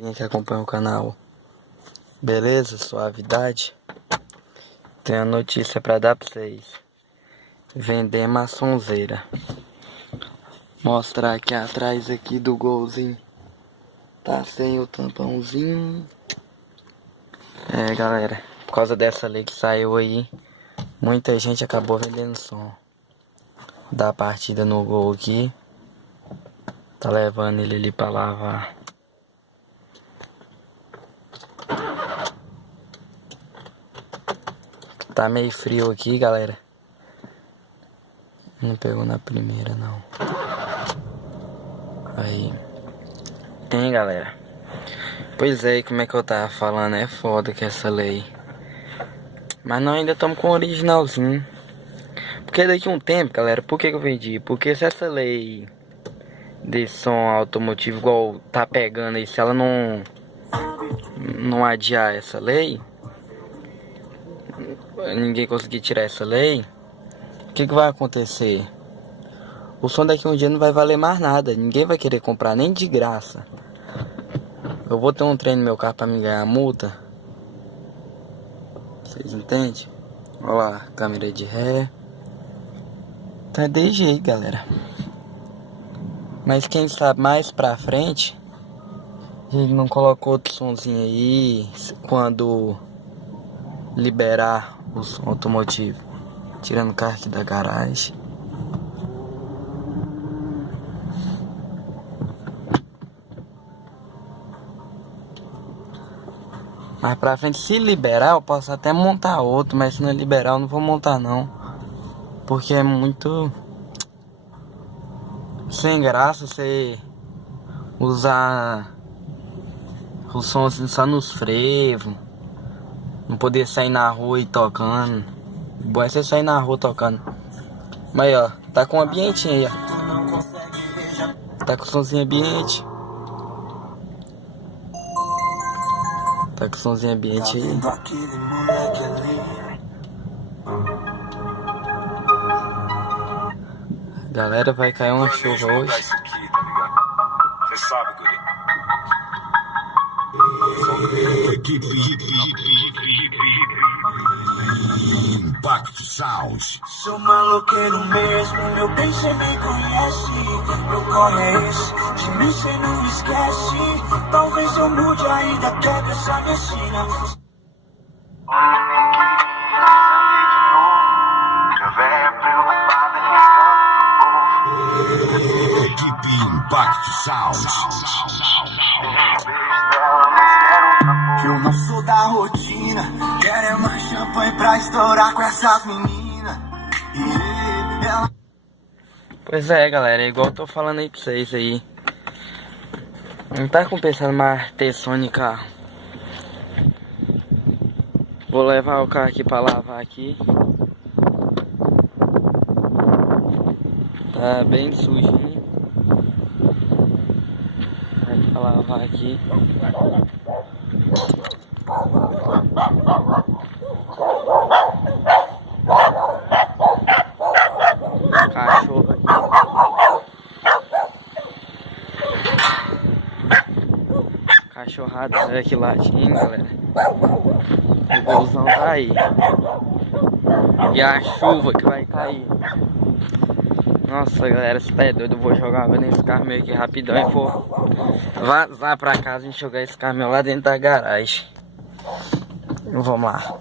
Quem que acompanha o canal, beleza? Suavidade. Tenho uma notícia pra dar pra vocês. Vendemos a sonzeira. Mostrar aqui atrás aqui do golzinho. Tá sem o tampãozinho. É, galera, por causa dessa lei que saiu aí, muita gente acabou vendendo som. Da partida no gol aqui. Tá levando ele ali pra lavar. Tá meio frio aqui, galera. Não pegou na primeira, não. Aí. Hein, galera. Pois é, como é que eu tava falando? É foda que essa lei. Mas nós ainda estamos com o originalzinho. Porque daqui a um tempo, galera, por que eu vendi? Porque se essa lei de som automotivo igual tá pegando aí, se ela não adiar essa lei, ninguém conseguir tirar essa lei, o que vai acontecer? O som daqui a um dia não vai valer mais nada. Ninguém vai querer comprar nem de graça. Eu vou ter um trem no meu carro pra me ganhar multa. Vocês entendem? Olha lá, câmera de ré. Tá de jeito, galera. Mas quem sabe mais pra frente, a gente não colocou outro somzinho aí quando liberar o som automotivo. Tirando o carro aqui da garagem. Mais pra frente, se liberar, eu posso até montar outro, mas se não liberar, eu não vou montar não. Porque é muito sem graça você usar o som assim só nos frevos. Não poder sair na rua e tocando. O bom é você sair na rua tocando. Mas ó, tá com um ambientinho aí, ó. Tá com somzinho ambiente. Tá com somzinho ambiente aí. Galera, vai cair uma chuva hoje. Você sabe, Impacto Sound. Sou maloqueiro mesmo, meu bem cê me conhece. Meu corre é esse, de mim cê não esquece. Talvez eu mude ainda, quebra essa minha sina. Olha nem que andei de novo. Já véia preocupada ligando. Equipe Impacto Sound. Eu não sou da rotina, quero é mais champanhe pra estourar com essas meninas. Pois é, galera, é igual eu tô falando aí pra vocês aí. Não tá compensando mais ter som de carro. Vou levar o carro aqui pra lavar aqui. Tá bem sujinho. Vai pra lavar aqui. Cachorro aqui. Cachorrada aqui latindo, galera. O golzão tá aí. E a chuva que vai cair. Nossa, galera, você tá doido. Eu vou jogar água nesse carro meio que rapidão e vou vazar pra casa e jogar esse carro lá dentro da garagem. Vamos lá.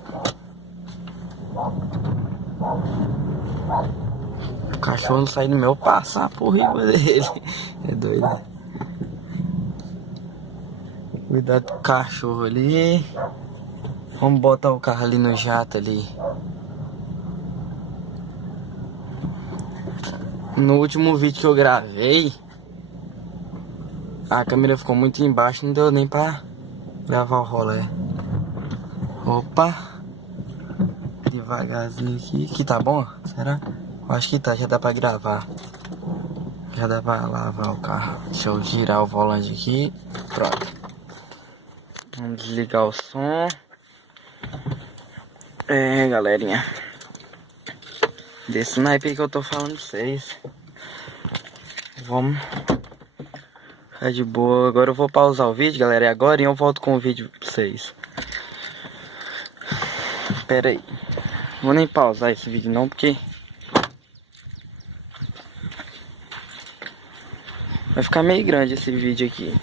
O cachorro não sai do meu, passar por riba dele. É doido, né? Cuidado com o cachorro ali. Vamos botar o carro ali no jato ali. No último vídeo que eu gravei, a câmera ficou muito embaixo, não deu nem pra gravar o rolê. Opa! Devagarzinho aqui. Aqui tá bom? Será? Eu acho que tá, já dá pra gravar. Já dá pra lavar o carro. Deixa eu girar o volante aqui. Pronto. Vamos desligar o som. É, galerinha. Desse naipe que eu tô falando pra vocês. Vamos Tá de boa. Agora eu vou pausar o vídeo, galera. E agora eu volto com o vídeo pra vocês. Pera aí. Vou nem pausar esse vídeo não, porque vai ficar meio grande esse vídeo aqui.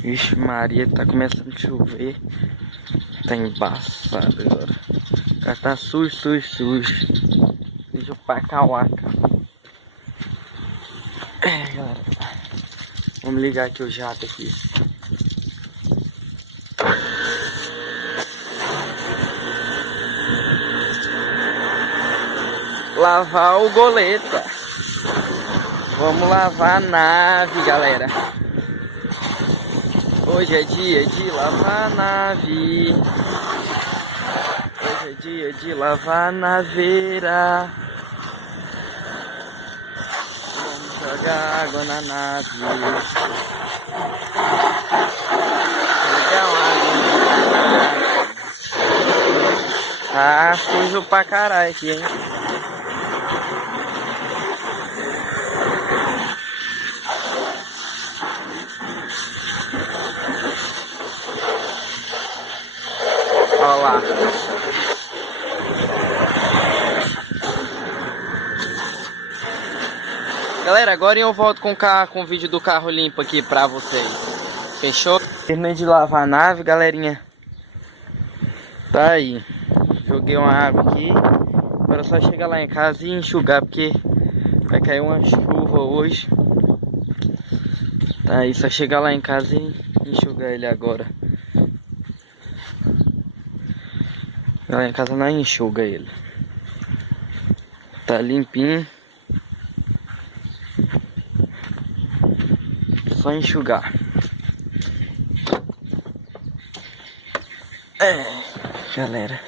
Vixe Maria, tá começando a chover. Tá embaçado agora. O cara tá sujo. Deixa eu pacauar, cara. Galera. Vamos ligar aqui o jato aqui. Lavar o goleta. Vamos lavar a nave, galera. Hoje é dia de lavar a nave. Hoje é dia de lavar a naveira. Vamos jogar água na nave. Jogar água na nave. Tá sujo pra caralho aqui, hein? Olha lá. Galera, agora eu volto com o vídeo do carro limpo aqui pra vocês. Fechou? Terminei de lavar a nave, galerinha. Tá aí. Joguei uma água aqui. Agora é só chegar lá em casa e enxugar, porque vai cair uma chuva hoje. Tá aí, só chegar lá em casa e enxugar ele agora. Lá em casa não enxuga ele. Tá limpinho. Só enxugar. Galera.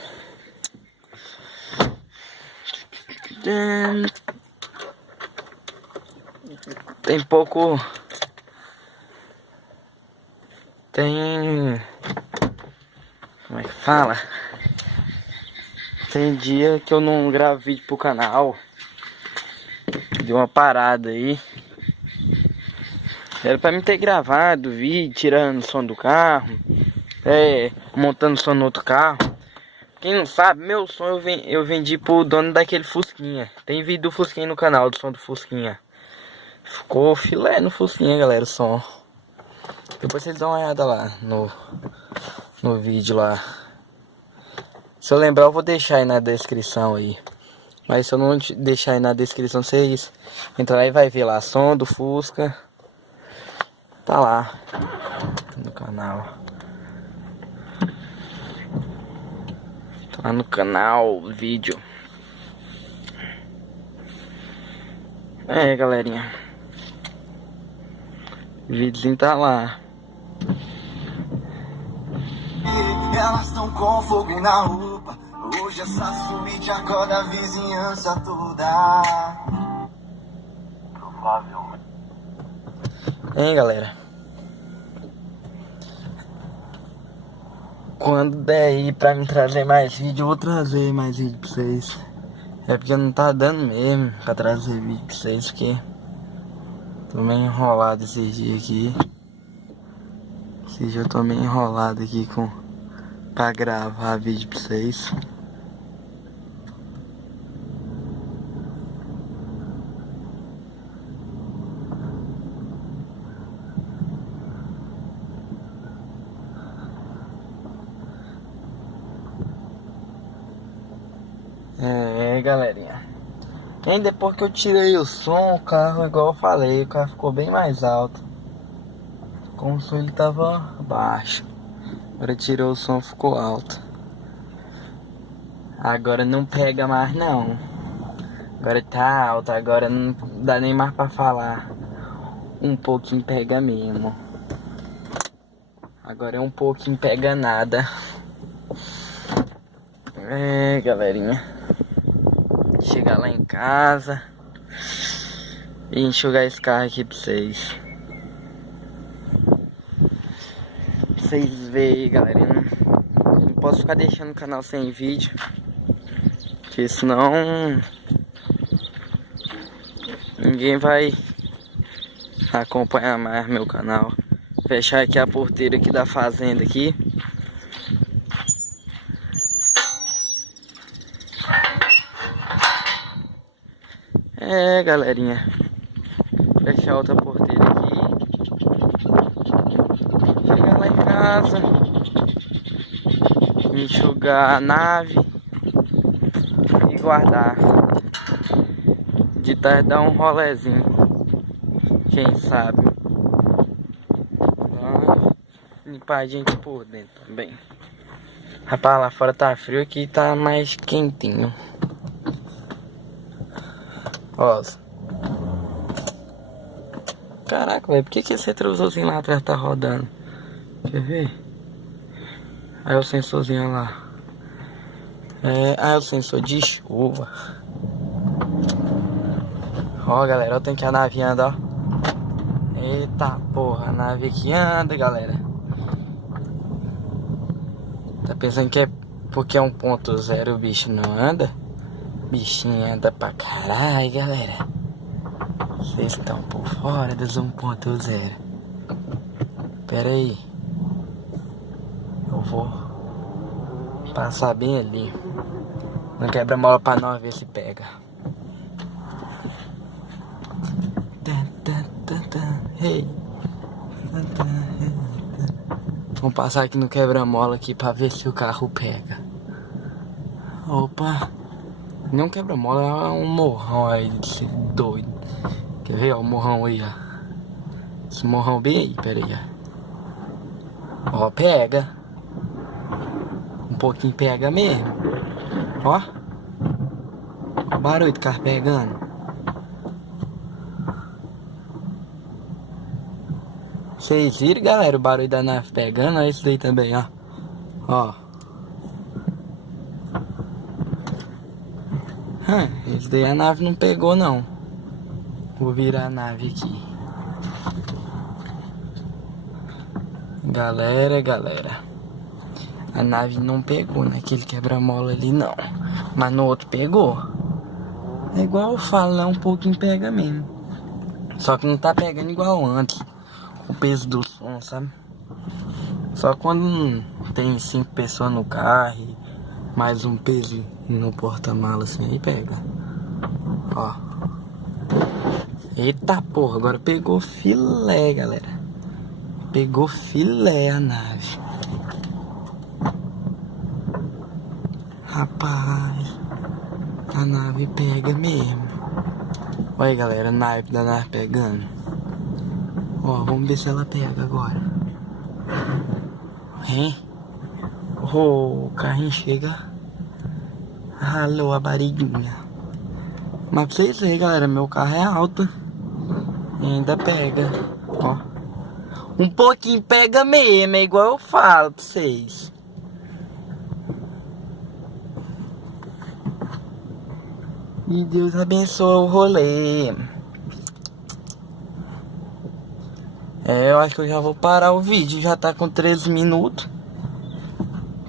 Tem pouco. Tem. Como é que fala? Tem dia que eu não gravo vídeo pro canal. Deu uma parada aí. Era pra mim ter gravado vídeo, tirando o som do carro, montando som no outro carro. Quem não sabe, meu som eu vendi pro dono daquele Fusquinha. Tem vídeo do Fusquinha no canal, do som do Fusquinha. Ficou filé no Fusquinha, galera, o som. Depois vocês dão uma olhada lá no vídeo lá. Se eu lembrar eu vou deixar aí na descrição aí. Mas se eu não deixar aí na descrição, vocês entram lá e vai ver lá, som do Fusca. Tá lá no canal. Tá lá no canal o vídeo. Galerinha. O videozinho tá lá. Elas estão com fogo na roupa. Hoje essa suíte acorda a vizinhança toda. Provavelmente. Hein, galera? Quando der aí pra me trazer mais vídeo, eu vou trazer mais vídeo pra vocês. É porque não tá dando mesmo pra trazer vídeo pra vocês, porque tô meio enrolado esses dias aqui. Esses dias eu tô meio enrolado aqui pra gravar vídeo pra vocês. Galerinha. E depois que eu tirei o som, o carro, igual eu falei, o carro ficou bem mais alto. Como o som ele tava baixo. Agora tirou o som, ficou alto. Agora não pega mais não. Agora tá alto, agora não dá nem mais pra falar. Um pouquinho pega mesmo. Agora é um pouquinho pega nada. Galerinha. Chegar lá em casa e enxugar esse carro aqui pra vocês. Pra vocês verem, galera. Não posso ficar deixando o canal sem vídeo, porque senão ninguém vai acompanhar mais meu canal. Fechar aqui a porteira aqui da fazenda aqui. É, galerinha. Fechar outra porteira aqui. Chegar lá em casa. Enxugar a nave. E guardar. De tarde dar um rolezinho. Quem sabe. Limpar a gente por dentro também. Rapaz, lá fora tá frio, aqui tá mais quentinho. Ó. Caraca, velho, por que esse retrovisorzinho lá atrás tá rodando? Quer ver? Aí o sensorzinho lá. É o sensor de chuva. Ó, galera, ó, tem que a nave anda, ó. Eita porra, a nave que anda, galera. Tá pensando que é porque é 1.0 o bicho não anda? Bichinho anda pra caralho, galera. Vocês estão por fora dos 1.0. Pera aí. Eu vou passar bem ali. Não quebra mola pra nós ver se pega. Hey. Vamos passar aqui no quebra-mola aqui pra ver se o carro pega. Opa. Não quebra-mola, é um morrão aí desse doido. Quer ver, ó, o morrão aí, ó. Esse morrão bem aí, pera aí, ó. Ó, pega. Um pouquinho pega mesmo. Ó. Ó o barulho do carro pegando. Vocês viram, galera, o barulho da nave pegando? Olha isso daí também, ó. Ó. Esse daí a nave não pegou, não. Vou virar a nave aqui. Galera. A nave não pegou naquele quebra-mola ali, não. Mas no outro pegou. É igual eu falo, lá um pouquinho pega mesmo. Só que não tá pegando igual antes. O peso do som, sabe? Só quando tem 5 pessoas no carro e mais um peso no porta-mala assim, aí pega. Ó. Eita porra, agora pegou filé, galera. Pegou filé a nave. Rapaz, a nave pega mesmo. Olha aí, galera, a nave da nave pegando. Ó, vamos ver se ela pega agora. Hein? O carrinho chega. Ralou a barriguinha. Mas pra vocês verem, galera, meu carro é alto. E ainda pega. Ó. Um pouquinho pega mesmo, é igual eu falo pra vocês. E Deus abençoe o rolê. Eu acho que eu já vou parar o vídeo, já tá com 13 minutos.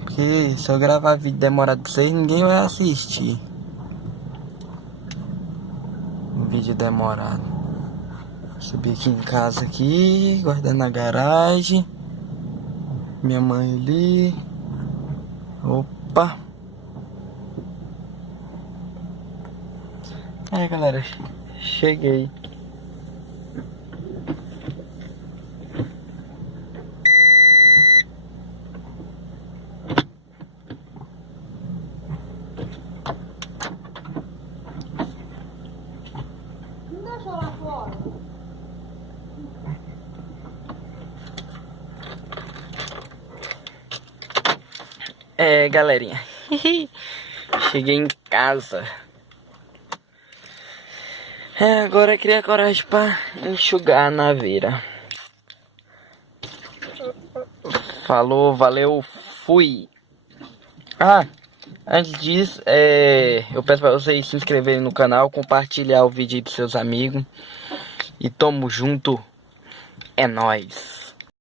Porque se eu gravar vídeo demorado pra vocês, ninguém vai assistir. Um vídeo demorado. Subi aqui em casa aqui, guardando na garagem. Minha mãe ali. Opa. Aí, galera, cheguei. Galerinha, cheguei em casa. Agora eu criei coragem pra enxugar a naveira. Falou, valeu, fui. Antes disso, eu peço pra vocês se inscreverem no canal, compartilhar o vídeo aí pros seus amigos. E tamo junto, é nóis.